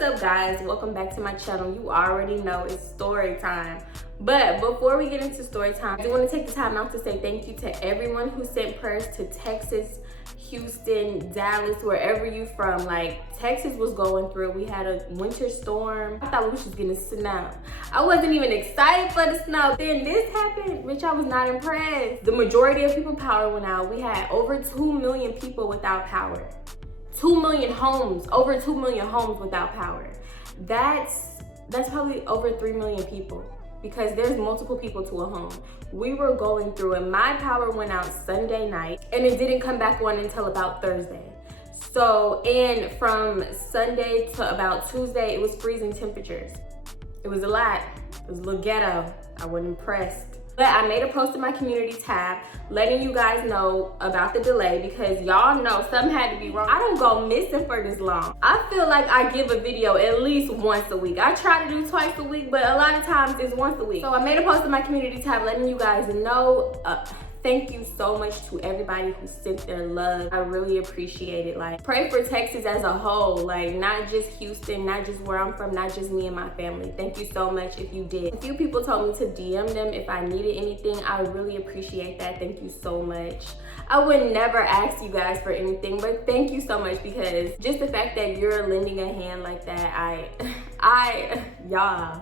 What's up, guys? Welcome back to my channel. You already know it's story time. But before we get into story time, I do want to take the time out to say thank you to everyone who sent prayers to Texas, Houston, Dallas, wherever you from. Like, Texas was going through. We had a winter storm. I thought we was just getting snow. I wasn't even excited for the snow. Then this happened, which I was not impressed. The majority of people's power went out. We had over 2 million people without power. 2 million homes, over 2 million homes without power. That's probably over 3 million people, because there's multiple people to a home. We were going through it. My power went out Sunday night and it didn't come back on until about Thursday. So, and from Sunday to about Tuesday, it was freezing temperatures. It was a lot. It was a little ghetto. I wasn't impressed. But I made a post in my community tab letting you guys know about the delay, because y'all know something had to be wrong. I don't go missing for this long. I feel like I give a video at least once a week. I try to do twice a week, but a lot of times it's once a week. So I made a post in my community tab letting you guys know. Thank you so much to everybody who sent their love. I really appreciate it. Like, pray for Texas as a whole, like not just Houston, not just where I'm from, not just me and my family. Thank you so much if you did. A few people told me to DM them if I needed anything. I really appreciate that. Thank you so much. I would never ask you guys for anything, but thank you so much, because just the fact that you're lending a hand like that, y'all.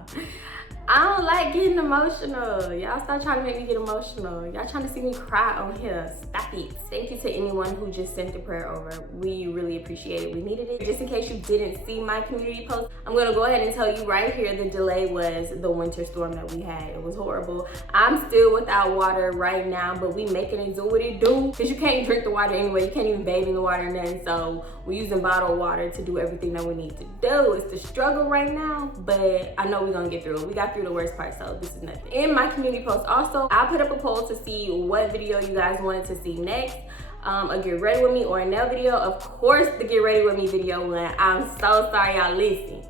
I don't like getting emotional. Y'all stop trying to make me get emotional. Y'all trying to see me cry on here. Stop it. Thank you to anyone who just sent the prayer over. We really appreciate it. We needed it. Just in case you didn't see my community post, I'm gonna go ahead and tell you right here, the delay was the winter storm that we had. It was horrible. I'm still without water right now, but we making it do what it do. Because you can't drink the water anyway. You can't even bathe in the water and then, so we're using bottled water to do everything that we need to do. It's the struggle right now, but I know we're gonna get through it. We got through the worst part, so this is nothing. In my community post also, I put up a poll to see what video you guys wanted to see next. A get ready with me or a nail video. Of course the get ready with me video won. I'm so sorry y'all. Listen,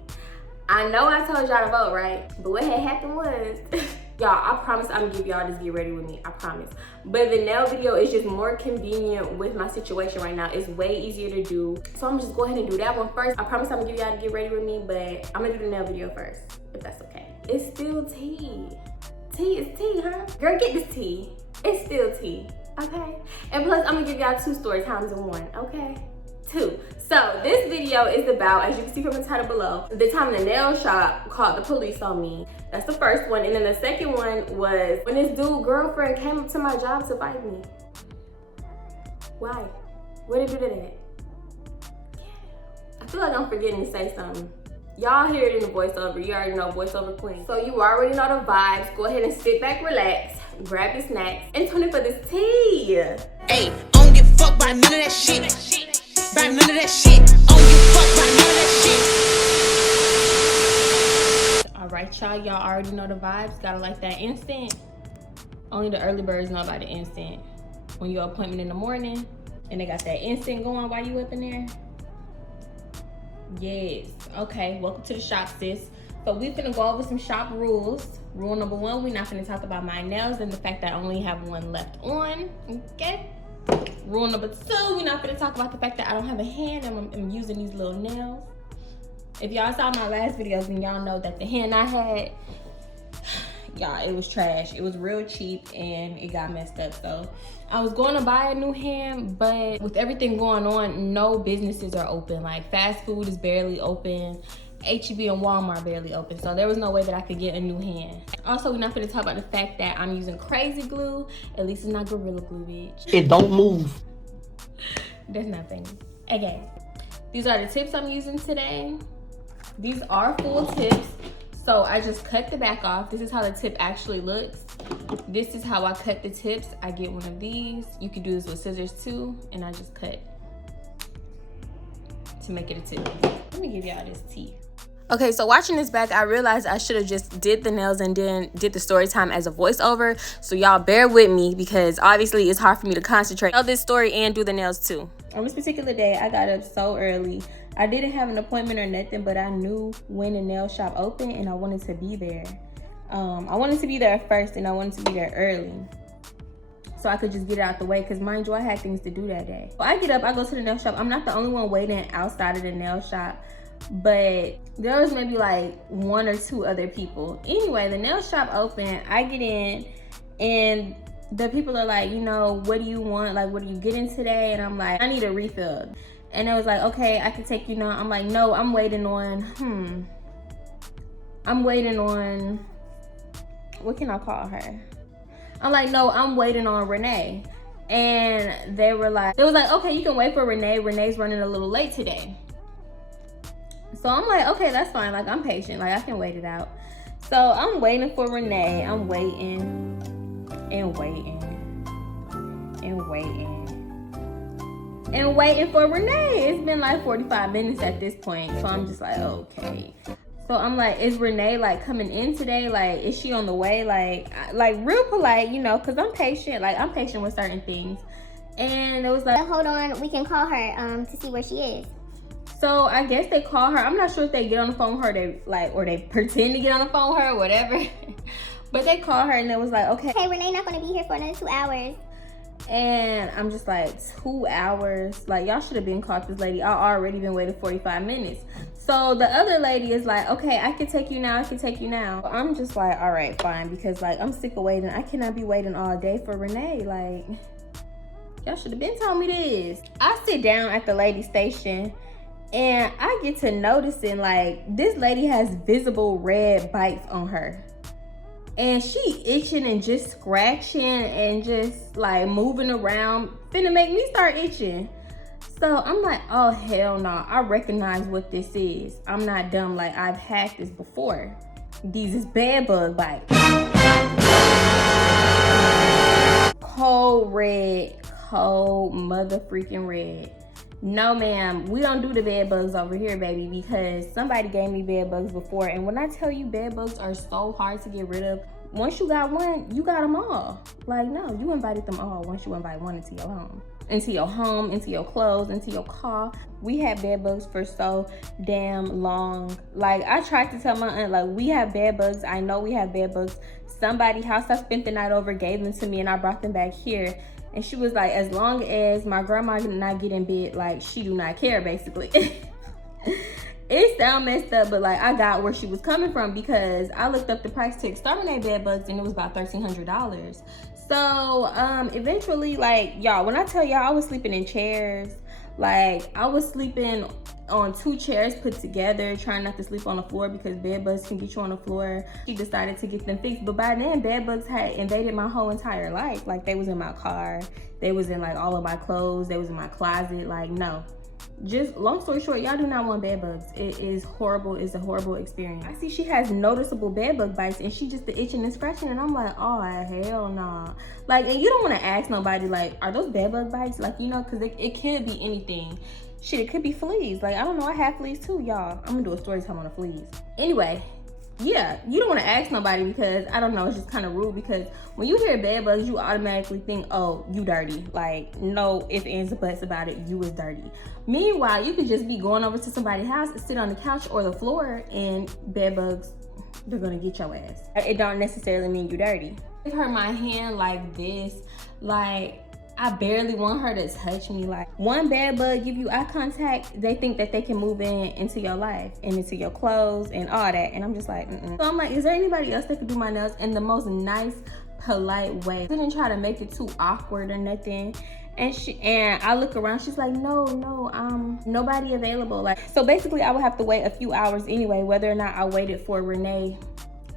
I know I told y'all to vote, right? But what had happened was y'all, I promise I'm gonna give y'all this get ready with me, I promise. But the nail video is just more convenient with my situation right now. It's way easier to do, so I'm just go ahead and do that one first. I promise I'm gonna give y'all the get ready with me, but I'm gonna do the nail video first, if that's okay. It's still tea. Tea is tea, huh? Girl, get this tea. It's still tea, okay? And plus, I'm gonna give y'all 2 story times in one, okay? 2. So this video is about, as you can see from the title below, the time the nail shop called the police on me. That's the first one. And then the second one was when this dude girlfriend came up to my job to fight me. Why? What did he do to that? I feel like I'm forgetting to say something. Y'all hear it in the voiceover. You already know, voiceover queen. So you already know the vibes. Go ahead and sit back, relax, grab your snacks, and tune in for this tea. Hey, I don't get fucked by none of that shit. By none of that shit. I don't get fucked by none of that shit. All right, y'all already know the vibes. Gotta like that instant. Only the early birds know about the instant. When your appointment in the morning and they got that instant going while you up in there. Yes. Okay, welcome to the shop, sis. So we finna go over some shop rules. Rule number 1, we're not finna talk about my nails and the fact that I only have one left on, okay? Rule number 2, we're not finna talk about the fact that I don't have a hand and I'm using these little nails. If y'all saw my last videos, then y'all know that the hand I had, y'all, it was trash. It was real cheap and it got messed up. So I was going to buy a new hand, but with everything going on, no businesses are open. Like, fast food is barely open. H-E-B and Walmart barely open. So there was no way that I could get a new hand. Also, we're not going to talk about the fact that I'm using crazy glue. At least it's not Gorilla Glue, bitch. It don't move. That's nothing. Okay, these are the tips I'm using today. These are full tips. So I just cut the back off. This is how the tip actually looks. This is how I cut the tips. I get one of these. You can do this with scissors too. And I just cut to make it a tip. Let me give y'all this tea. Okay, so watching this back, I realized I should have just did the nails and then did the story time as a voiceover. So y'all bear with me, because obviously it's hard for me to concentrate on this story and do the nails too. On this particular day, I got up so early. I didn't have an appointment or nothing, but I knew when the nail shop opened and I wanted to be there. I wanted to be there first and I wanted to be there early, so I could just get it out the way, because mind you, I had things to do that day. So I get up, I go to the nail shop. I'm not the only one waiting outside of the nail shop. but there was maybe like 1 or 2 other people. Anyway, the nail shop open, I get in, and the people are like, you know, what do you want? Like, what are you getting today? And I'm like, I need a refill. And it was like, okay, I can take you now. I'm like, no, I'm waiting on, what can I call her? I'm like, no, I'm waiting on Renee. And they was like, okay, you can wait for Renee. Renee's running a little late today. So I'm like, okay, that's fine. Like, I'm patient. Like, I can wait it out. So I'm waiting for Renee. I'm waiting and waiting and waiting and waiting for Renee. It's been like 45 minutes at this point. So I'm just like, okay. So I'm like, is Renee like coming in today? Like, is she on the way? Like real polite, you know, because I'm patient. Like, I'm patient with certain things. And it was like, hold on, we can call her to see where she is. So I guess they call her. I'm not sure if they get on the phone with her, or they pretend to get on the phone with her or whatever. But they call her and it was like, okay. Hey, Renee not gonna be here for another 2 hours. And I'm just like, 2 hours? Like, y'all should have been caught this lady. I already been waiting 45 minutes. So the other lady is like, okay, I can take you now. I can take you now. I'm just like, all right, fine. Because like, I'm sick of waiting. I cannot be waiting all day for Renee. Like, y'all should have been telling me this. I sit down at the lady station and I get to noticing like, this lady has visible red bites on her. And she itching and just scratching and just like moving around, finna make me start itching. So I'm like, oh hell no, I recognize what this is. I'm not dumb, like I've had this before. These is bed bug bites. Cold red, cold mother freaking red. No ma'am, we don't do the bed bugs over here, baby, because somebody gave me bed bugs before. And when I tell you bed bugs are so hard to get rid of, once you got one, you got them all. Like, no, you invited them all once you invite one into your home. Into your home, into your clothes, into your car. We had bed bugs for so damn long. Like, I tried to tell my aunt, like, we have bed bugs. I know we have bed bugs. Somebody's house I spent the night over gave them to me and I brought them back here. And she was like, as long as my grandma did not get in bed, like, she do not care, basically. It sound messed up, but like, I got where she was coming from because I looked up the price to exterminate bed bugs and it was about $1,300. So eventually, like, y'all, when I tell y'all I was sleeping in chairs, like I was sleeping on 2 chairs put together, trying not to sleep on the floor because bed bugs can get you on the floor. She decided to get them fixed, but by then bed bugs had invaded my whole entire life. Like, they was in my car, they was in like all of my clothes, they was in my closet. Like, no. Just long story short, y'all do not want bed bugs. It is horrible. It's a horrible experience. I see she has noticeable bed bug bites and she just the itching and scratching, and I'm like, oh hell nah. Like, and you don't want to ask nobody like, are those bed bug bites? Like, you know, because it could be anything. Shit, it could be fleas. Like, I don't know, I have fleas too, y'all. I'm gonna do a story time on the fleas. Anyway, yeah, you don't want to ask nobody because I don't know, it's just kind of rude, because when you hear bed bugs, you automatically think, oh, you dirty. Like, no ifs, ands, or buts about it, you was dirty. Meanwhile, you could just be going over to somebody's house and sit on the couch or the floor, and bed bugs, they're gonna get your ass. It don't necessarily mean you dirty. Give her my hand like this, like, I barely want her to touch me. Like, one bad bug give you eye contact, they think that they can move into your life and into your clothes and all that. And I'm just like, So I'm like, is there anybody else that could do my nails in the most nice, polite way? I didn't try to make it too awkward or nothing. And I look around, she's like, no, nobody available. Like, so basically I would have to wait a few hours anyway, whether or not I waited for Renee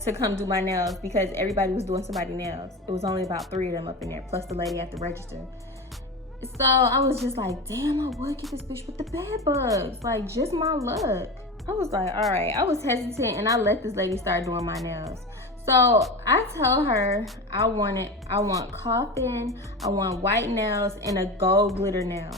to come do my nails, because everybody was doing somebody's nails. It was only about 3 of them up in there, plus the lady at the register. So I was just like, damn, I would get this bitch with the bed bugs. Like, just my luck. I was like, all right. I was hesitant and I let this lady start doing my nails. So I tell her I want coffin, I want white nails, and a gold glitter nail.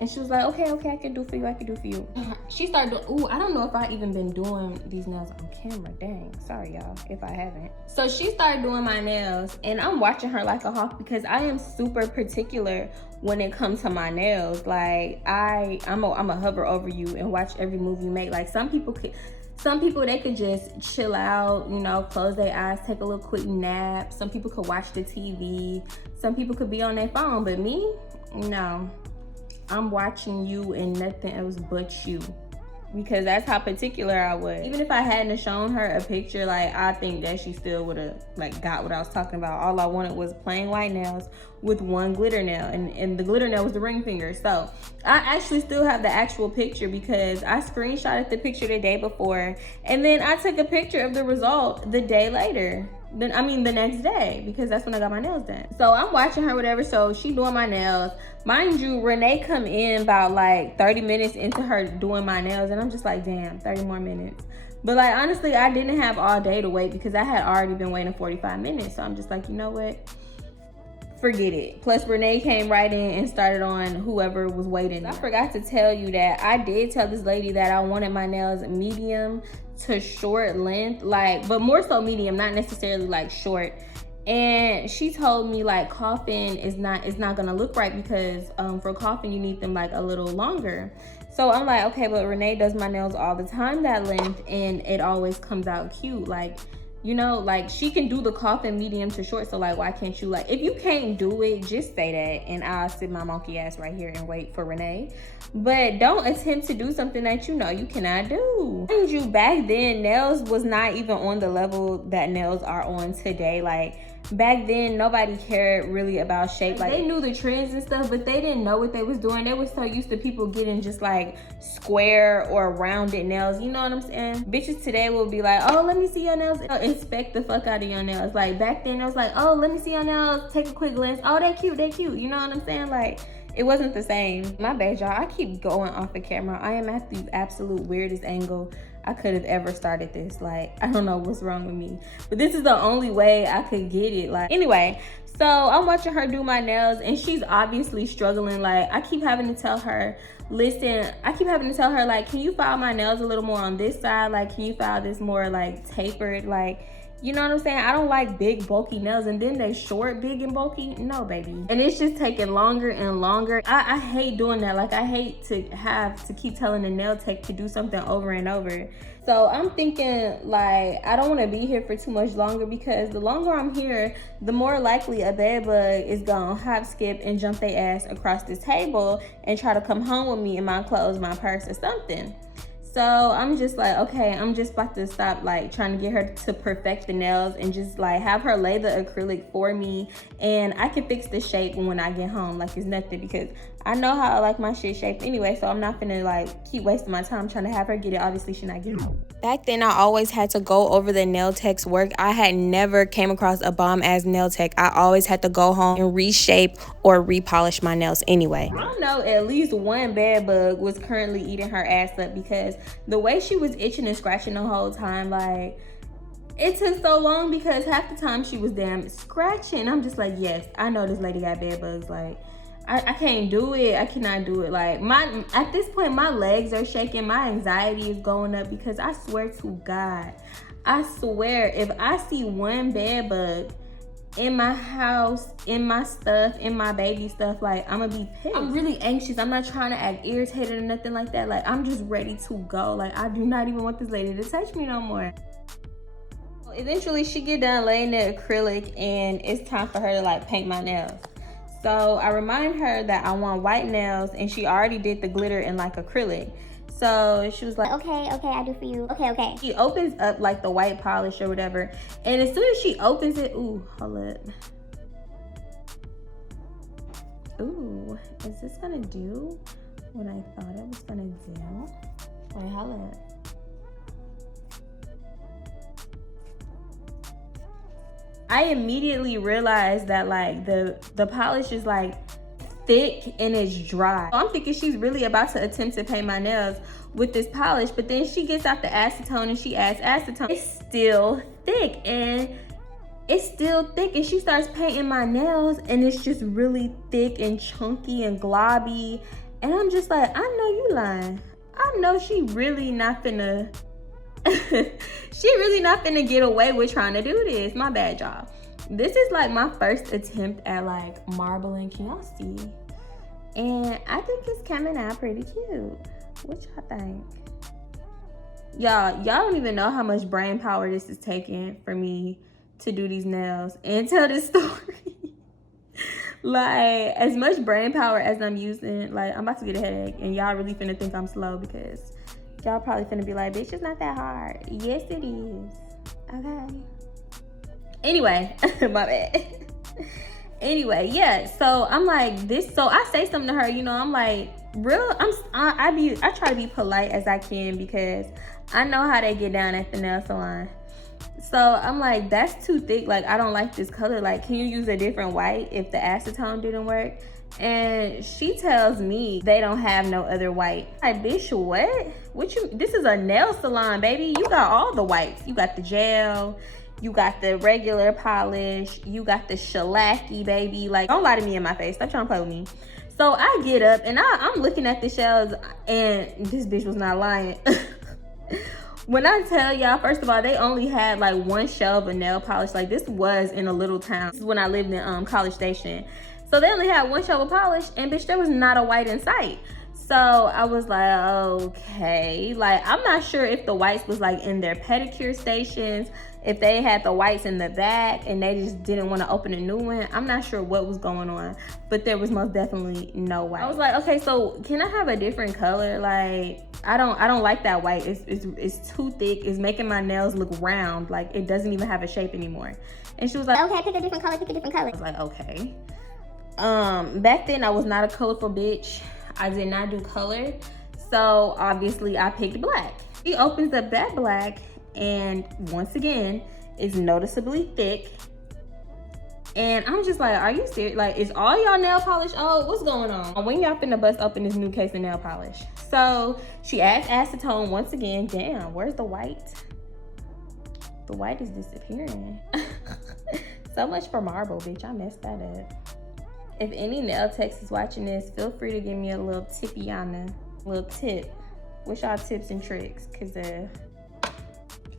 And she was like, okay, I can do for you. She started doing, I don't know if I even been doing these nails on camera. Dang, sorry y'all if I haven't. So she started doing my nails and I'm watching her like a hawk because I am super particular when it comes to my nails. Like, I'm a hover over you and watch every move you make. Like, some people they could just chill out, you know, close their eyes, take a little quick nap. Some people could watch the TV. Some people could be on their phone, but me, no. I'm watching you and nothing else but you. because that's how particular I was. Even if I hadn't shown her a picture, like, I think that she still would have like got what I was talking about. All I wanted was plain white nails with one glitter nail, and the glitter nail was the ring finger. So I actually still have the actual picture because I screenshotted the picture the day before, and then I took a picture of the result the day later. The next day, because that's when I got my nails done. So I'm watching her, whatever. So she doing my nails. Mind you, Renee come in about like 30 minutes into her doing my nails, and I'm just like, damn, 30 more minutes. But like, honestly, I didn't have all day to wait because I had already been waiting 45 minutes. So I'm just like, you know what? Forget it. Plus, Renee came right in and started on whoever was waiting. I forgot to tell you that I did tell this lady that I wanted my nails medium to short length, like, but more so medium, not necessarily like short. And she told me like coffin is not gonna look right because for coffin you need them like a little longer. So I'm like, okay, but Renee does my nails all the time that length, and it always comes out cute. Like, you know, like, she can do the coffin medium to short, so like, why can't you? Like, if you can't do it, just say that, and I'll sit my monkey ass right here and wait for Renee. But don't attempt to do something that you know you cannot do. Mind you, back then, nails was not even on the level that nails are on today. Like, back then, nobody cared really about shape. Like, they knew the trends and stuff, but they didn't know what they was doing. They was so used to people getting just like square or rounded nails. You know what I'm saying? Bitches today will be like, oh, let me see your nails. Inspect the fuck out of your nails. Like, back then, it was like, oh, let me see your nails. Take a quick glance. Oh, they're cute. They're cute. You know what I'm saying? Like, it wasn't the same. My bad, y'all. I keep going off the camera. I am at the absolute weirdest angle I could have ever started this. Like, I don't know what's wrong with me, but this is the only way I could get it. Like, anyway, so I'm watching her do my nails, and she's obviously struggling. Like, I keep having to tell her, listen, like, can you file my nails a little more on this side? Like, can you file this more like tapered? Like, you know what I'm saying? I don't like big bulky nails, and then they short, big and bulky. No, baby. And it's just taking longer and longer. I hate doing that. Like, I hate to have to keep telling the nail tech to do something over and over. So I'm thinking, like, I don't want to be here for too much longer, because the longer I'm here, the more likely a bed bug is gonna hop, skip, and jump their ass across this table and try to come home with me in my clothes, my purse, or something. So I'm just like, okay, I'm just about to stop like trying to get her to perfect the nails and just like have her lay the acrylic for me, and I can fix the shape when I get home. Like, it's nothing, because I know how I like my shit shaped anyway, so I'm not gonna like keep wasting my time trying to have her get it. Obviously, she's not getting it. Back then, I always had to go over the nail tech's work. I had never came across a bomb ass nail tech. I always had to go home and reshape or repolish my nails anyway. I don't know, at least one bed bug was currently eating her ass up, because the way she was itching and scratching the whole time, like, it took so long, because half the time she was damn scratching. I'm just like, yes, I know this lady got bed bugs. Like, I can't do it. I cannot do it. Like, at this point, my legs are shaking. My anxiety is going up, because I swear to God, I swear, if I see one bed bug in my house, in my stuff, in my baby stuff, like, I'm gonna be pissed. I'm really anxious. I'm not trying to act irritated or nothing like that. Like, I'm just ready to go. Like, I do not even want this lady to touch me no more. Eventually, she get done laying the acrylic, and it's time for her to like paint my nails. So I remind her that I want white nails, and she already did the glitter in like acrylic. So she was like, Okay, I do for you. Okay. She opens up like the white polish or whatever, and as soon as she opens it, ooh, hold up. Ooh, is this gonna do what I thought it was gonna do? Wait, hold up. I immediately realized that like the polish is like thick and it's dry. So I'm thinking she's really about to attempt to paint my nails with this polish, but then she gets out the acetone and she adds acetone. It's still thick, and she starts painting my nails, and it's just really thick and chunky and globby, and I'm just like, I know you lying. I know she really not finna get away with trying to do this. My bad, y'all. This is like my first attempt at like marbling. Can y'all see? And I think it's coming out pretty cute. What y'all think? Y'all don't even know how much brain power this is taking for me to do these nails and tell this story. Like, as much brain power as I'm using, like, I'm about to get a headache, and y'all really finna think I'm slow, because Y'all probably finna be like, bitch, it's not that hard. Yes, it is. Okay. Anyway, my bad. Anyway, yeah, so I'm like this. So I say something to her, you know, I'm like, I try to be polite as I can because I know how they get down at the nail salon. So I'm like, that's too thick. Like, I don't like this color. Like, can you use a different white if the acetone didn't work? And she tells me they don't have no other white. Like, bitch, what you, this is a nail salon, baby. You got all the whites. You got the gel, you got the regular polish, you got the shellacky, baby. Like, don't lie to me in my face. Stop trying to play with me. So I get up and I'm looking at the shelves, and this bitch was not lying. When I tell y'all, first of all, they only had like one shelf of nail polish. Like, this was in a little town. This is when I lived in College Station. So they only had one shelf of polish, and bitch, there was not a white in sight. So I was like, okay. Like, I'm not sure if the whites was like in their pedicure stations, if they had the whites in the back and they just didn't want to open a new one. I'm not sure what was going on, but there was most definitely no white. I was like, okay, so can I have a different color? Like, I don't like that white. It's too thick. It's making my nails look round. Like, it doesn't even have a shape anymore. And she was like, Okay, pick a different color, pick a different color. I was like, okay. Back then I was not a colorful bitch. I did not do color. So obviously I picked black. She opens up that black, and once again, it's noticeably thick. And I'm just like, are you serious? Like, is all y'all nail polish old? What's going on? When y'all finna bust open this new case of nail polish? So she adds acetone once again. Damn, where's the white? The white is disappearing. So much for marble, bitch. I messed that up. If any nail techs is watching this, feel free to give me a little tippy on the little tip. Wish y'all tips and tricks, cause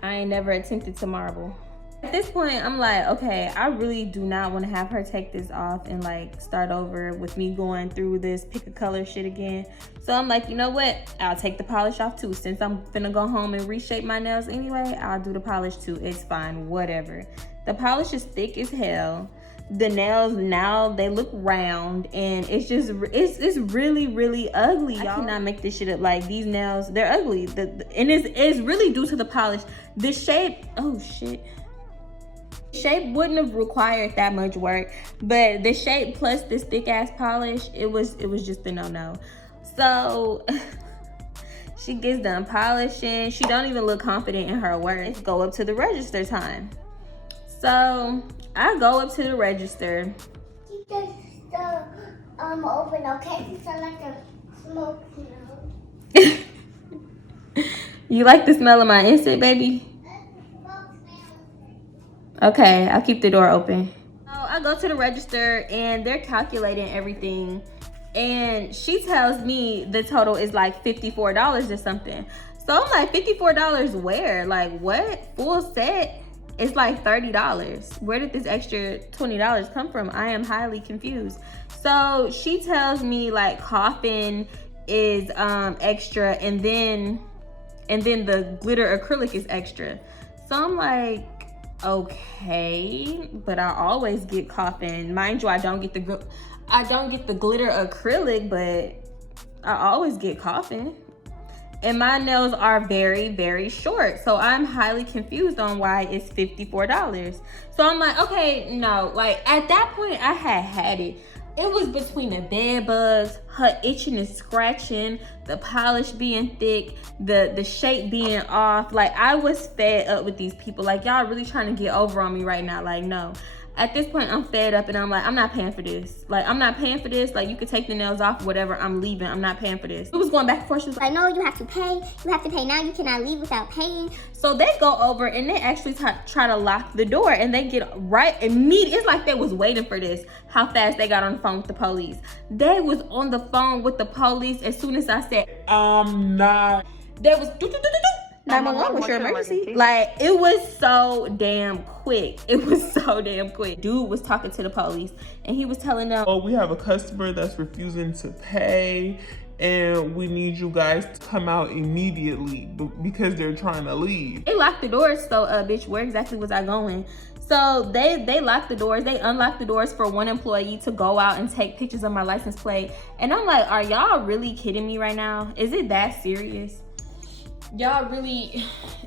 I ain't never attempted to marble. At this point, I'm like, okay, I really do not want to have her take this off and like start over with me going through this pick a color shit again. So I'm like, you know what? I'll take the polish off too. Since I'm finna go home and reshape my nails anyway, I'll do the polish too. It's fine, whatever. The polish is thick as hell. The nails now, they look round, and it's really, really ugly. Y'all, I cannot make this shit up. Like, these nails, they're ugly. And it's really due to the polish. The shape, oh shit. Shape wouldn't have required that much work, but the shape plus this thick ass polish, it was just a no-no. So she gets done polishing. She don't even look confident in her work. Let's go up to the register time. So I go up to the register. Keep the open, okay? It's like a smoke smell. You like the smell of my incense, baby? Okay, I'll keep the door open. So I go to the register and they're calculating everything. And she tells me the total is like $54 or something. So I'm like, $54 where? Like, what? Full set? It's like $30. Where did this extra $20 come from? I am highly confused. So she tells me like coffin is extra, and then the glitter acrylic is extra. So I'm like, okay, but I always get coffin. Mind you, I don't get the glitter acrylic, but I always get coffin. And my nails are very, very short. So I'm highly confused on why it's $54. So I'm like, okay, no. Like, at that point, I had it. It was between the bed bugs, her itching and scratching, the polish being thick, the shape being off. Like, I was fed up with these people. Like, y'all really trying to get over on me right now. Like, no. At this point, I'm fed up and I'm like, I'm not paying for this. Like, I'm not paying for this. Like, you could take the nails off, whatever. I'm leaving. I'm not paying for this. It was going back and forth. She was like, no, you have to pay. You have to pay now. You cannot leave without paying. So they go over and they actually try to lock the door, and they get right immediately. It's like they was waiting for this, how fast they got on the phone with the police. They was on the phone with the police as soon as I said, I'm not. There was 911, what's your emergency? Like, it was so damn quick. It was so damn quick. Dude was talking to the police and he was telling them, oh, we have a customer that's refusing to pay and we need you guys to come out immediately because they're trying to leave. They locked the doors. So bitch, where exactly was I going? So they locked the doors. They unlocked the doors for one employee to go out and take pictures of my license plate. And I'm like, are y'all really kidding me right now? Is it that serious? Y'all really,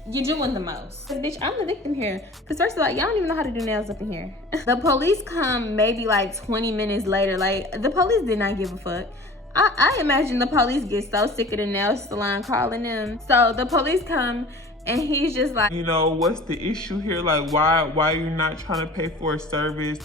you're doing the most. Bitch, I'm the victim here. Cause first of all, y'all don't even know how to do nails up in here. The police come maybe like 20 minutes later. Like, the police did not give a fuck. I imagine the police get so sick of the nail salon calling them. So the police come and he's just like, you know, what's the issue here? Like, why you're not trying to pay for a service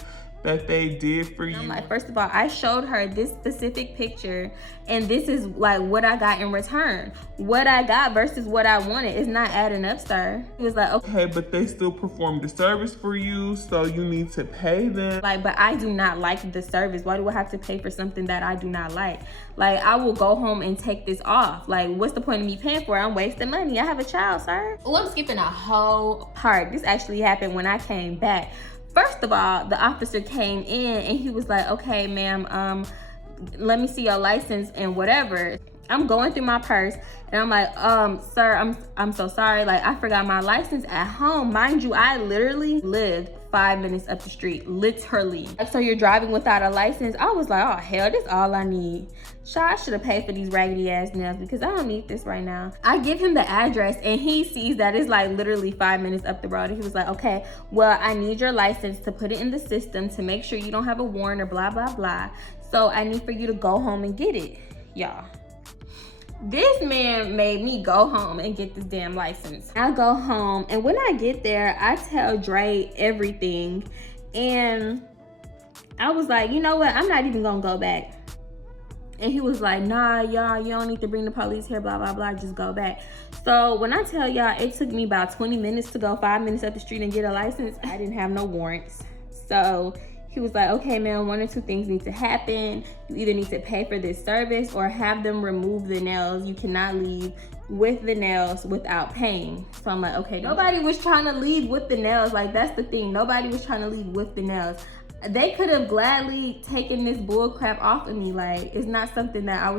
that they did for you? I'm like, first of all, I showed her this specific picture and this is like what I got in return. What I got versus what I wanted is not adding up, sir. He was like, okay, but they still performed the service for you, so you need to pay them. like, but I do not like the service. Why do I have to pay for something that I do not like? Like, I will go home and take this off. Like, what's the point of me paying for it? I'm wasting money. I have a child, sir. Oh, I'm skipping a whole part. This actually happened when I came back. First of all, the officer came in and he was like, okay, ma'am, let me see your license and whatever. I'm going through my purse and I'm like, sir, I'm so sorry. Like, I forgot my license at home. Mind you, I literally lived 5 minutes up the street, literally. So you're driving without a license? I was like, oh hell, this is all I need. I should have paid for these raggedy ass nails because I don't need this right now. I give him the address and he sees that it's like literally 5 minutes up the road. And he was like, okay, well, I need your license to put it in the system to make sure you don't have a warrant or blah, blah, blah. So I need for you to go home and get it, y'all. This man made me go home and get this damn license. I go home and when I get there, I tell Dre everything. And I was like, you know what? I'm not even gonna go back. And he was like, nah, y'all, you don't need to bring the police here, blah, blah, blah, just go back. So when I tell y'all, it took me about 20 minutes to go 5 minutes up the street and get a license. I didn't have no warrants. So he was like, okay, man, 1 or 2 things need to happen. You either need to pay for this service or have them remove the nails. You cannot leave with the nails without paying. So I'm like, okay, nobody was trying to leave with the nails. Like, that's the thing. Nobody was trying to leave with the nails. They could have gladly taken this bull crap off of me. Like, it's not something that I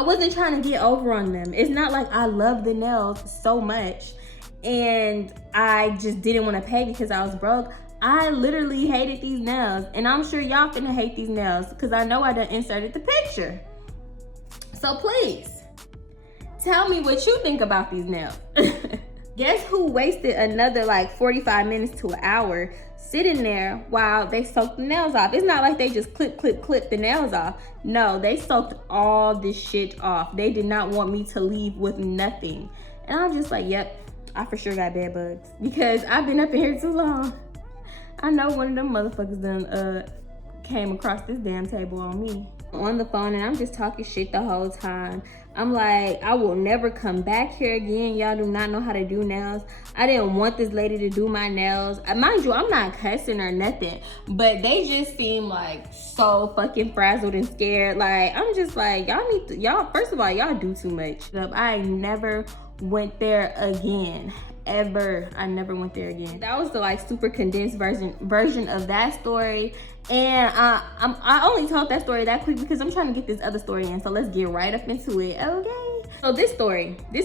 wasn't trying to get over on them. It's not like I love the nails so much and I just didn't want to pay because I was broke. I literally hated these nails and I'm sure y'all finna hate these nails because I know I done inserted the picture. So please, tell me what you think about these nails. Guess who wasted another like 45 minutes to an hour sitting there while they soaked the nails off? It's not like they just clip the nails off. No, they soaked all this shit off. They did not want me to leave with nothing. And I'm just like, yep, I for sure got bed bugs because I've been up in here too long. I know one of them motherfuckers done came across this damn table on me. On the phone and I'm just talking shit the whole time. I'm like, I will never come back here again. Y'all do not know how to do nails. I didn't want this lady to do my nails. Mind you, I'm not cussing or nothing, but they just seem like so fucking frazzled and scared. Like, I'm just like, y'all, first of all, y'all do too much. I never went there again. Ever. I never went there again. That was the like super condensed version of that story. And I only told that story that quick because I'm trying to get this other story in. So let's get right up into it. Okay. So this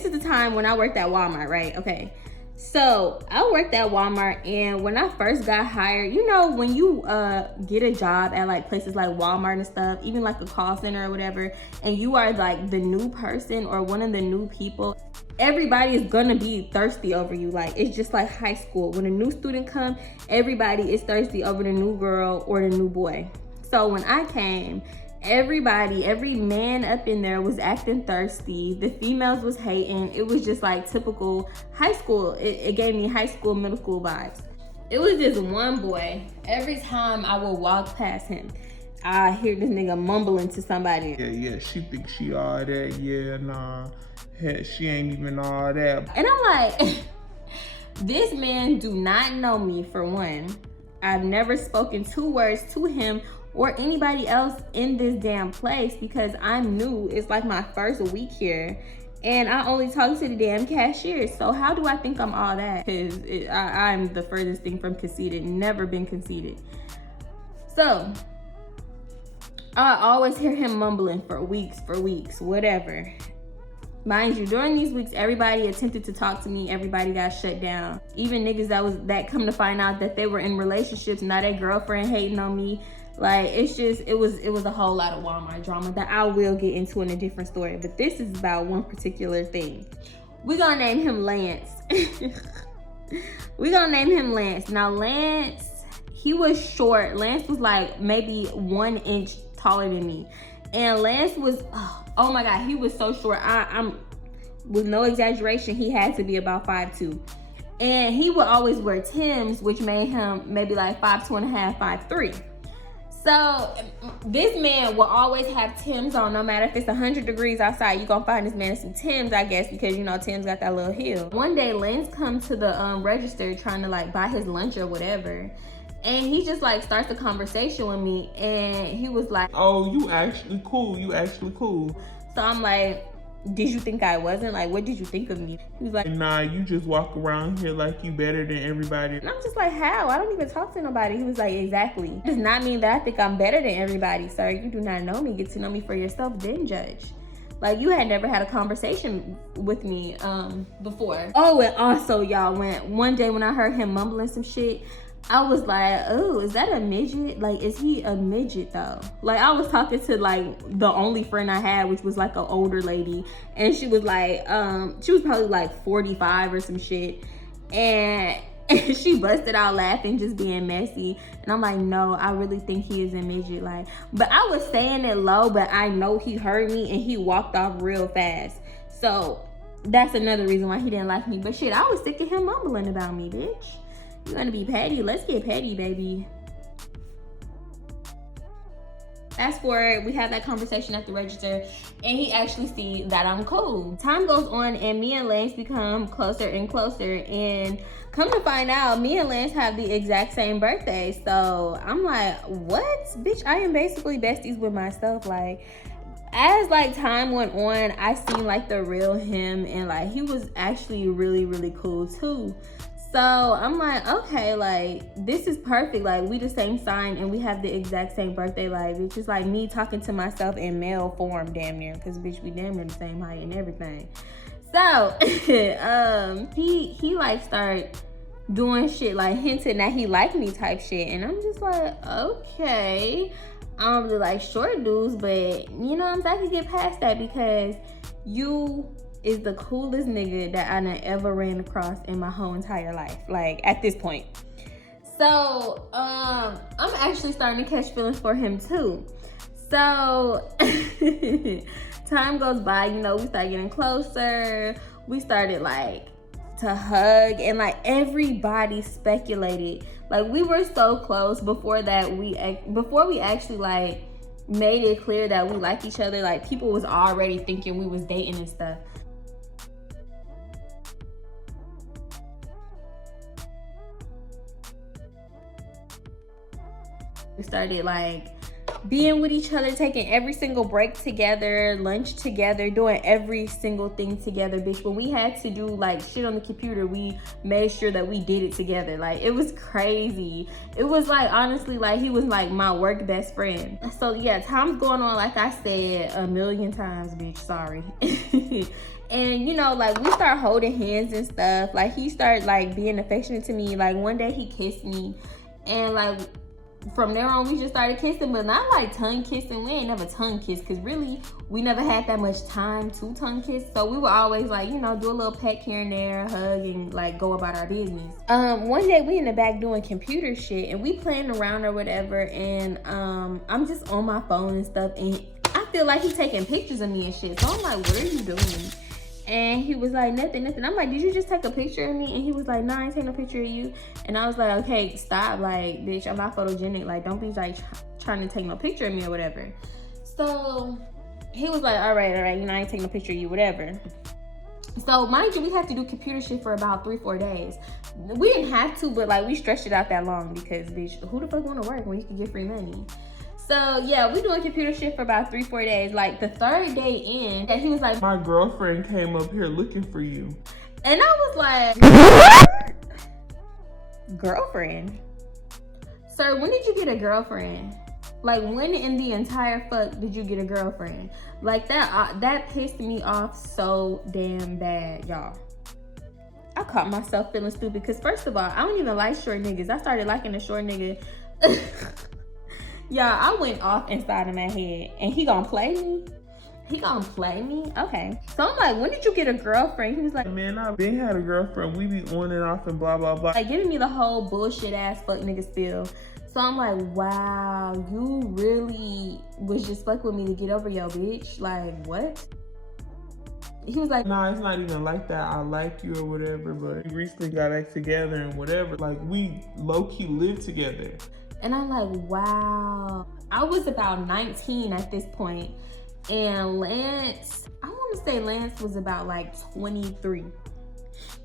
is the time when I worked at Walmart, right? Okay. So I worked at Walmart and when I first got hired, you know, when you get a job at like places like Walmart and stuff, even like a call center or whatever, and you are like the new person or one of the new people, everybody is gonna be thirsty over you. Like, it's just like high school. When a new student comes, everybody is thirsty over the new girl or the new boy. So when I came, every man up in there was acting thirsty. The females was hating. It was just like typical high school. It gave me high school, middle school vibes. It was just one boy. Every time I would walk past him, I hear this nigga mumbling to somebody. Yeah, she thinks she all that. Yeah, nah. Heck, she ain't even all that. And I'm like, this man do not know me for one. I've never spoken 2 words to him or anybody else in this damn place because I'm new. It's like my first week here. And I only talk to the damn cashier. So how do I think I'm all that? Because I'm the furthest thing from conceited. Never been conceited. So I always hear him mumbling for weeks, whatever. Mind you, during these weeks, everybody attempted to talk to me. Everybody got shut down. Even niggas that come to find out that they were in relationships, now their girlfriend hating on me. Like, it's just, it was a whole lot of Walmart drama that I will get into in a different story. But this is about one particular thing. We're gonna name him Lance. We're gonna name him Lance. Now Lance, he was short. Lance was like maybe 1 inch taller than me. And Lance was, oh my God, he was so short. I'm with no exaggeration, he had to be about 5'2". And he would always wear Timbs, which made him maybe like 5'2.5", 5'3". So this man will always have Timbs on, no matter if it's 100 degrees outside. You're gonna find this man in some Timbs, I guess, because you know Timbs got that little heel. One day Lance comes to the register trying to like buy his lunch or whatever, and he just like starts a conversation with me, and he was like, "Oh, you actually cool. You actually cool." So I'm like, did you think I wasn't? Like, what did you think of me? He was like, nah, you just walk around here like you better than everybody. And I'm just like, how? I don't even talk to nobody. He was like, exactly. It does not mean that I think I'm better than everybody, sir. You do not know me. Get to know me for yourself, then judge. Like, you had never had a conversation with me before. Oh, and also, y'all, one day when I heard him mumbling some shit, I was like, oh, is that a midget? Like, is he a midget though? Like, I was talking to like the only friend I had, which was like an older lady. And she was like, she was probably like 45 or some shit. And she busted out laughing, just being messy. And I'm like, no, I really think he is a midget. Like, but I was saying it low, but I know he heard me and he walked off real fast. So that's another reason why he didn't like me. But shit, I was sick of him mumbling about me, bitch. You wanna be petty? Let's get petty, baby. Fast forward, we have that conversation at the register, and he actually sees that I'm cool. Time goes on, and me and Lance become closer and closer. And come to find out, me and Lance have the exact same birthday. So I'm like, what? Bitch, I am basically besties with myself. Like, as like time went on, I seen like the real him, and like he was actually really, really cool too. So I'm like, okay, like this is perfect. Like, we the same sign and we have the exact same birthday. Like, it's just like me talking to myself in male form, damn near, because bitch, we damn near the same height and everything. So he like start doing shit, like hinting that he liked me type shit, and I'm just like, okay, I don't really like short dudes, but you know what I'm saying, I can get past that because you is the coolest nigga that I done ever ran across in my whole entire life, like at this point. So I'm actually starting to catch feelings for him too. So time goes by, you know, we start getting closer. We started like to hug, and like everybody speculated, like we were so close before we actually like made it clear that we like each other. Like, people was already thinking we was dating and stuff. We started like being with each other, taking every single break together, lunch together, doing every single thing together, bitch. When we had to do like shit on the computer, we made sure that we did it together. Like, it was crazy. It was like, honestly, like he was like my work best friend. So yeah, time's going on, like I said, 1,000,000 times, bitch, sorry. And you know, like we start holding hands and stuff. Like, he started like being affectionate to me. Like, one day he kissed me, and like from there on we just started kissing, but not like tongue kissing. We ain't never tongue kissed, because really we never had that much time to tongue kiss. So we would always like, you know, do a little peck here and there, hug, and like go about our business. One day we in the back doing computer shit, and we playing around or whatever, and I'm just on my phone and stuff, and I feel like he taking pictures of me and shit. So I'm like, what are you doing? And he was like, nothing. I'm like, did you just take a picture of me? And he was like, nah, I ain't taking a picture of you. And I was like, okay, stop. Like, bitch, I'm not photogenic. Like, don't be like trying to take no picture of me or whatever. So he was like, all right, you know, I ain't taking a picture of you, whatever. So mind you, we had to do computer shit for about 3-4 days. We didn't have to, but like we stretched it out that long because, bitch, who the fuck want to work when you can get free money? So yeah, we doing computer shit for about 3-4 days. Like, the 3rd day in, that he was like, my girlfriend came up here looking for you. And I was like, girlfriend? Sir, when did you get a girlfriend? Like, when in the entire fuck did you get a girlfriend? Like, that pissed me off so damn bad, y'all. I caught myself feeling stupid because, first of all, I don't even like short niggas. I started liking a short nigga. Yeah, I went off inside of my head, and he gonna play me? He gonna play me? Okay. So I'm like, when did you get a girlfriend? He was like, Man, I've been had a girlfriend. We be on and off and blah, blah, blah. like giving me the whole bullshit ass fuck nigga spiel. So I'm like, wow, you really was just fucking with me to get over your bitch? Like, what? He was like, Nah, it's not even like that. I like you or whatever, but we recently got back together and whatever. Like, we low-key live together. and I'm like, wow. I was about 19 at this point, and Lance, I want to say Lance was about like 23.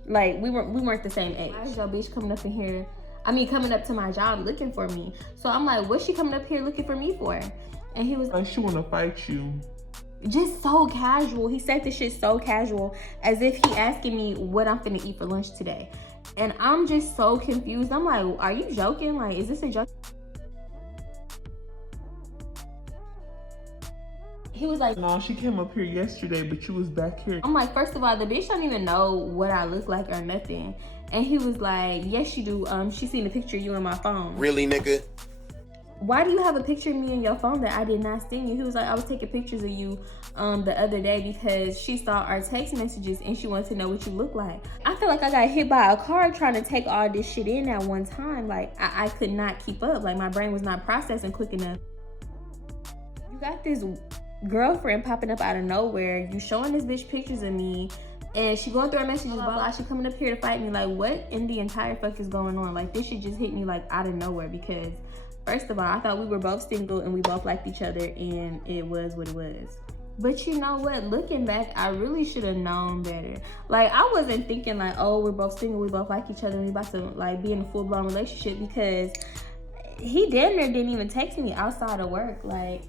Like, we weren't the same age. Why is your bitch coming up in here? I mean, coming up to my job looking for me. So I'm like, what's she coming up here looking for me for? And he was Like, she wanna fight you. just so casual. He said this shit so casual, as if he asking me what I'm finna eat for lunch today. And I'm just so confused. I'm like, are you joking? Like, is this a joke? He was like, No, she came up here yesterday, but you was back here. I'm like, first of all, the bitch don't even know what I look like or nothing. And he was like, yes, you do. She seen a picture of you on my phone. Really, nigga? Why do you have a picture of me in your phone that I did not send you? He was like, I was taking pictures of you the other day because she saw our text messages and she wanted to know what you look like. I feel like I got hit by a car trying to take all this shit in at one time. Like, I could not keep up. Like, my brain was not processing quick enough. You got this girlfriend popping up out of nowhere. You showing this bitch pictures of me. And she going through her messages, blah, blah, she coming up here to fight me. Like, what in the entire fuck is going on? Like, this shit just hit me, like, out of nowhere because, first of all, I thought we were both single and we both liked each other, and it was what it was. But you know what? Looking back, I really should have known better. Like, I wasn't thinking, like, oh, we're both single, we both like each other, and we about to, like, be in a full-blown relationship, because he damn near didn't even text me outside of work. Like,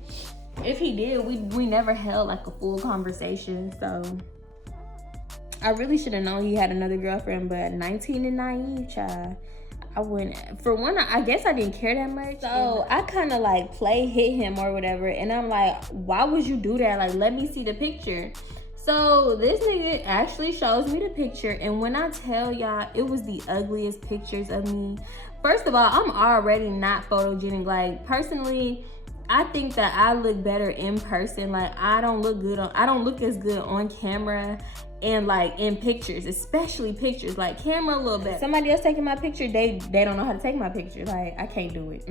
if he did, we never held, like, a full conversation, so I really should have known he had another girlfriend, but 19 and naive, child. I wouldn't. For one, I guess I didn't care that much. So I kind of like hit him or whatever. And I'm like, why would you do that? Like, let me see the picture. So this nigga actually shows me the picture. And when I tell y'all, it was the ugliest pictures of me. First of all, I'm already not photogenic. Like, personally, I think that I look better in person. Like, I don't look as good on camera and like in pictures, especially pictures. Like, camera a little bit. Somebody else taking my picture, they don't know how to take my picture. Like, I can't do it.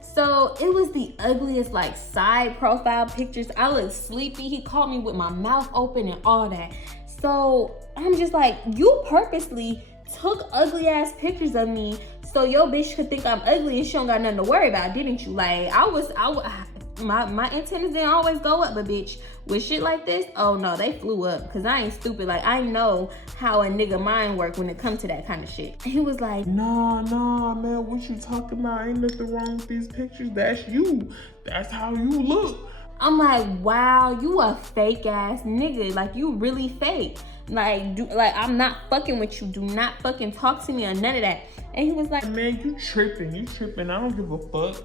So it was the ugliest, like, side profile pictures. I looked sleepy. He called me with my mouth open and all that. So I'm just like, you purposely took ugly ass pictures of me so your bitch could think I'm ugly and she don't got nothing to worry about, didn't you? Like, my antennas didn't always go up, but bitch, with shit like this, oh no, they flew up, because I ain't stupid. Like, I know how a nigga mind work when it comes to that kind of shit. He was like, Nah, man, what you talking about? Ain't nothing wrong with these pictures. That's you. That's how you look. I'm like, wow, you a fake ass nigga. Like, you really fake. Like, I'm not fucking with you. Do not fucking talk to me or none of that. And he was like, man, you tripping. I don't give a fuck.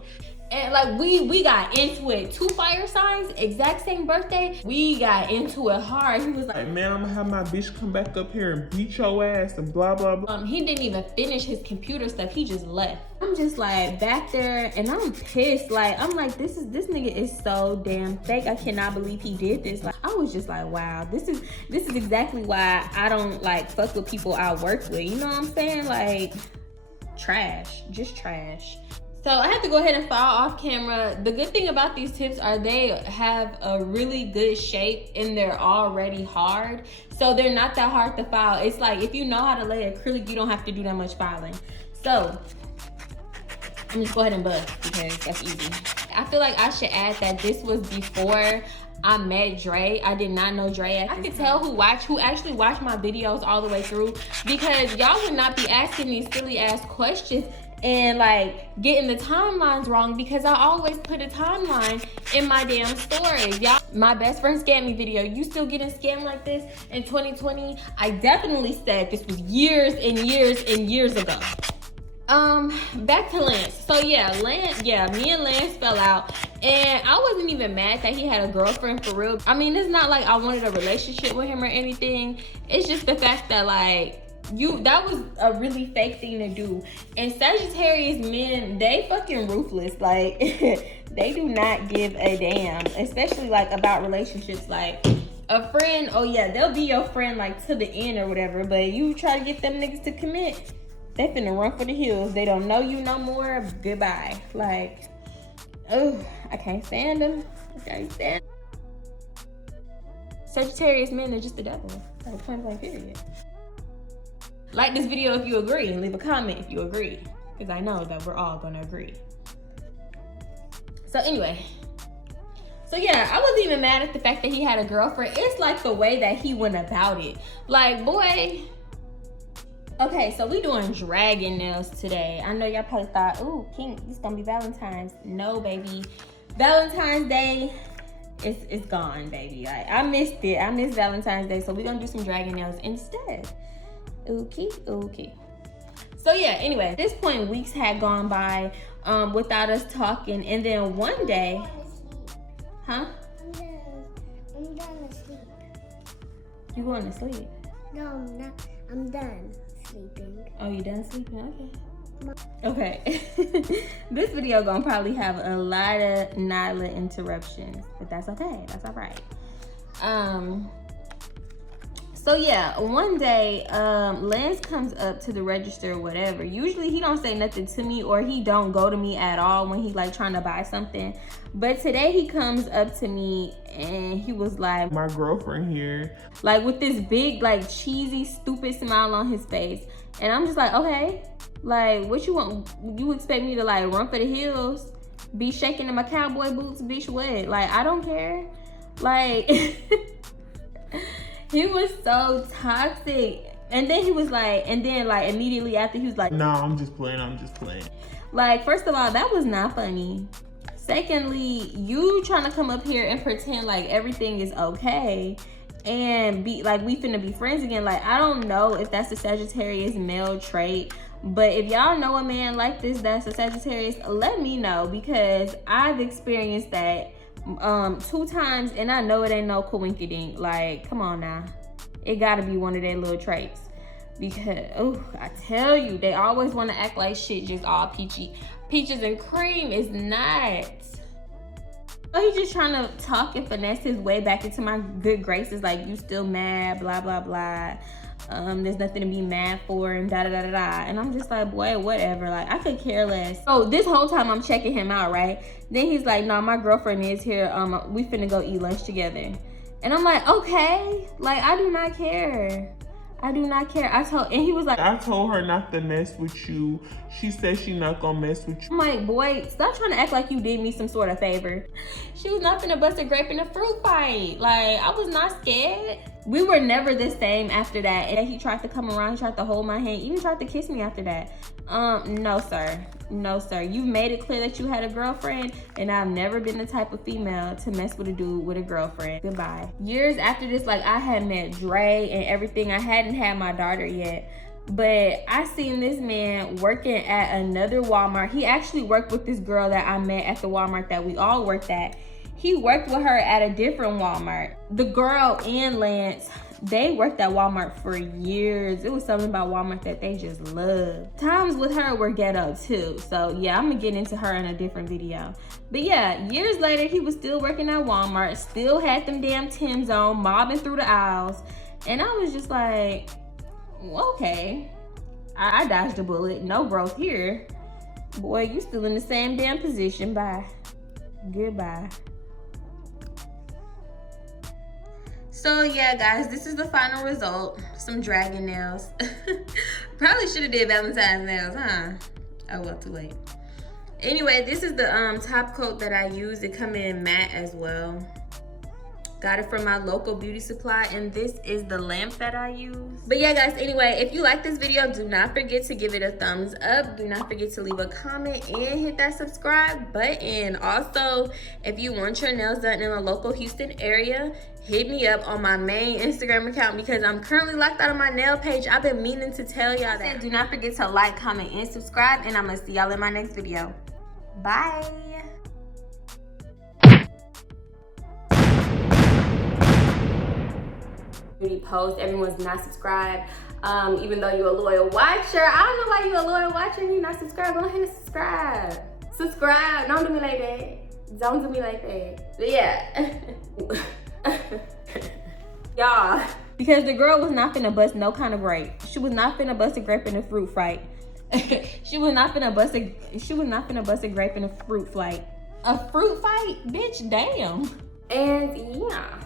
And like, we got into it. 2 fire signs, exact same birthday. We got into it hard. He was like, man, I'm gonna have my bitch come back up here and beat your ass and blah, blah, blah. He didn't even finish his computer stuff. He just left. I'm just like back there and I'm pissed. Like, I'm like, this nigga is so damn fake. I cannot believe he did this. Like, I was just like, wow, this is exactly why I don't like fuck with people I work with. You know what I'm saying? Like, trash, just trash. So I had to go ahead and file off camera. The good thing about these tips are they have a really good shape and they're already hard. So they're not that hard to file. It's like, if you know how to lay acrylic, you don't have to do that much filing. So I'm just go ahead and bust because that's easy. I feel like I should add that this was before I met Dre. I did not know Dre. I could tell who actually watched my videos all the way through, because y'all would not be asking these silly ass questions and like getting the timelines wrong, because I always put a timeline in my damn stories. Y'all, my best friend scammed me video. You still getting scammed like this in 2020? I definitely said this was years and years and years ago. Back to Lance. So me and Lance fell out, and I wasn't even mad that he had a girlfriend for real. I mean, it's not like I wanted a relationship with him or anything. It's just the fact that, like, that was a really fake thing to do. And Sagittarius men, they fucking ruthless. Like, they do not give a damn, especially like about relationships. Like, a friend, oh yeah, they'll be your friend like to the end or whatever, but you try to get them niggas to commit, they finna run for the hills. They don't know you no more. Goodbye. Like, oh, I can't stand them. I can't stand them. Sagittarius men are just the devil. Like, point blank period. Like this video if you agree, and leave a comment if you agree, because I know that we're all gonna agree. So anyway, so yeah, I wasn't even mad at the fact that he had a girlfriend. It's like the way that he went about it. Like, boy. Okay, so we doing dragon nails today. I know y'all probably thought, ooh, King, this gonna be Valentine's. No, baby. Valentine's Day, it's gone, baby. Like, I missed it. I missed Valentine's Day, so we're gonna do some dragon nails instead. Okay. So yeah, anyway, at this point, weeks had gone by without us talking, and then one day, huh? I'm done asleep. You going to sleep? No, I'm not. I'm done sleeping. Oh, you done sleeping? Okay. This video gonna probably have a lot of Nyla interruptions, but that's okay. That's all right. So yeah, one day, Lance comes up to the register or whatever. Usually he don't say nothing to me, or he don't go to me at all when he like trying to buy something. But today he comes up to me and he was like, My girlfriend here. like with this big, like cheesy, stupid smile on his face. And I'm just like, okay, like what you want? You expect me to like run for the hills, be shaking in my cowboy boots, bitch, what? Like, I don't care. Like, he was so toxic. And then he was like, and then like immediately after he was like, No, I'm just playing. Like, first of all, that was not funny. Secondly, you trying to come up here and pretend like everything is okay and be like we finna be friends again. Like, I don't know if that's a Sagittarius male trait, but if y'all know a man like this that's a Sagittarius, let me know, because I've experienced that 2 times, and I know it ain't no coinkydink. Like, come on now, it gotta be one of their little traits, because oh, I tell you, they always want to act like shit just all peaches and cream. Is not. Oh, he's just trying to talk and finesse his way back into my good graces. Like, you still mad, blah blah blah. There's nothing to be mad for, and da da da da da. And I'm just like, boy, whatever. Like, I could care less. So this whole time I'm checking him out, right? Then he's like, no, my girlfriend is here. We finna go eat lunch together. And I'm like, okay. Like, I do not care. I do not care. And he was like, I told her not to mess with you. She said she not gonna mess with you. I'm like, boy, stop trying to act like you did me some sort of favor. She was not finna bust a grape in a fruit fight. Like, I was not scared. We were never the same after that. And he tried to come around, he tried to hold my hand, even tried to kiss me after that. No, sir. No, sir. You made it clear that you had a girlfriend, and I've never been the type of female to mess with a dude with a girlfriend. Goodbye. Years after this, like, I had met Dre and everything. I hadn't had my daughter yet. But I seen this man working at another Walmart. He actually worked with this girl that I met at the Walmart that we all worked at. He worked with her at a different Walmart. The girl and Lance, they worked at Walmart for years. It was something about Walmart that they just loved. Times with her were ghetto too. So yeah, I'm gonna get into her in a different video. But yeah, years later, he was still working at Walmart, still had them damn Timbs on, mobbing through the aisles. And I was just like, okay, I dodged a bullet. No growth here. Boy, you still in the same damn position. Bye. Goodbye. So yeah, guys, this is the final result. Some dragon nails. Probably should have did Valentine's nails, huh? Oh well, too late. Anyway, this is the top coat that I use. It come in matte as well. Got it from my local beauty supply, and this is the lamp that I use. But yeah, guys, anyway, if you like this video, do not forget to give it a thumbs up. Do not forget to leave a comment and hit that subscribe button. Also, if you want your nails done in a local Houston area, hit me up on my main Instagram account, because I'm currently locked out of my nail page. I've been meaning to tell y'all that. Do not forget to like, comment, and subscribe, and I'm gonna see y'all in my next video. Bye. Post, everyone's not subscribed. Even though you're a loyal watcher. I don't know why you're a loyal watcher and you're not subscribed. Go ahead and subscribe. Subscribe. Don't do me like that. Don't do me like that. But yeah. Y'all. Because the girl was not finna bust no kind of grape. She was not finna bust a grape in a fruit fight. She was not finna bust a grape in a fruit fight. A fruit fight? Bitch, damn. And yeah.